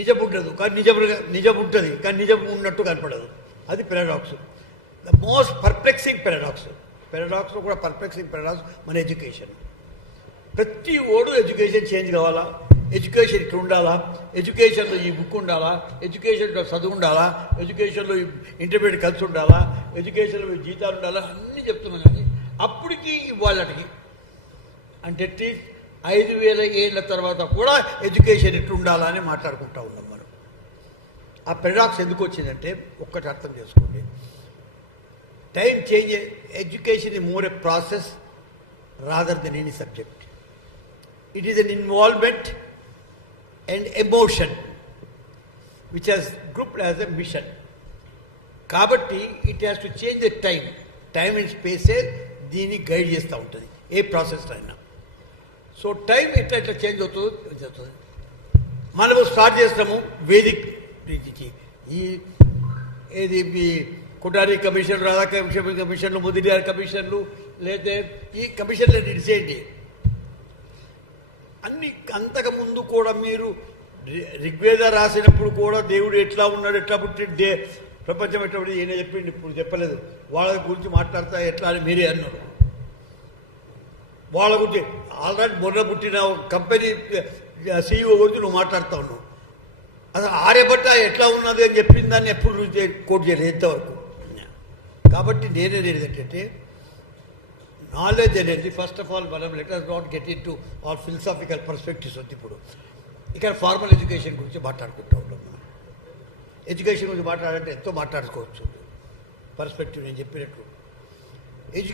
నిజం ఉండదు కానీ నిజం ఉంటుంది కానీ నిజం ఉన్నట్టు కనపడదు. అది పారాడాక్స్, ద మోస్ట్ పర్ప్లెక్సింగ్ పారాడాక్స్ కూడా పర్ప్లెక్సింగ్ పారాడాక్స్ మన ఎడ్యుకేషన్. ప్రతి ఓడు ఎడ్యుకేషన్ చేంజ్ కావాలా, ఎడ్యుకేషన్ ఇట్లా ఉండాలా, ఎడ్యుకేషన్లో ఈ బుక్ ఉండాలా, ఎడ్యుకేషన్లో చదువు ఉండాలా, ఎడ్యుకేషన్లో ఇంటర్మీడియట్ కలిసి ఉండాలా, ఎడ్యుకేషన్లో జీతాలు ఉండాలా అన్నీ చెప్తున్నాం. కానీ అప్పటికి ఇవాళకి అంటే 5,000 ఏళ్ళ తర్వాత కూడా ఎడ్యుకేషన్ ఎట్లా ఉండాలా అని మాట్లాడుకుంటూ ఉన్నాం మనం. ఆ పారాడాక్స్ ఎందుకు వచ్చిందంటే ఒక్కటి అర్థం చేసుకోండి, time change, education is more a process rather than any subject. It is an involvement and emotion which has grouped as a mission. కాబట్టి it has to change the time and space దీన్ని guide చేస్తూ ఉంటుంది ఏ ప్రాసెస్లో అయినా. So time ఎట్లా change అవుతుంది. మనము start చేస్తాము వేదిక్ నుంచి, ఈ ఏది మీ కొఠారి కమిషన్, రాధాకృష్ణ కమిషన్లు, ముదిరియార్ కమిషన్లు, లేదా ఈ కమిషన్లు ఇడిసేయండి అన్ని. అంతకుముందు కూడా మీరు ఋగ్వేద రాసినప్పుడు కూడా దేవుడు ఎట్లా ఉన్నాడు, ఎట్లా పుట్టి ప్రపంచం ఎట్లా పుట్టి ఈయన చెప్పింది, ఇప్పుడు చెప్పలేదు. వాళ్ళ గురించి మాట్లాడతా ఎట్లా అని మీరే అన్నారు. వాళ్ళ గురించి ఆల్రెడీ మొన్న పుట్టిన కంపెనీ CEO గురించి నువ్వు మాట్లాడుతూ ఉన్నావు. అసలు ఆర్యభట్ట ఎట్లా ఉన్నది అని చెప్పిన దాన్ని ఎప్పుడు కోట్ చేయలేదు ఎంతవరకు. కాబట్టి నేనేది ఏంటంటే నాలెడ్జ్ అనేది ఫస్ట్ ఆఫ్ ఆల్ మనం let us not get into all philosophical perspectives ఉంది. ఇప్పుడు ఇక్కడ ఫార్మల్ ఎడ్యుకేషన్ గురించి మాట్లాడుకుంటూ ఉంటాం మనం. ఎడ్యుకేషన్ గురించి మాట్లాడాలంటే ఎంతో మాట్లాడుకోవచ్చు, పర్స్పెక్టివ్ నేను చెప్పినట్టు.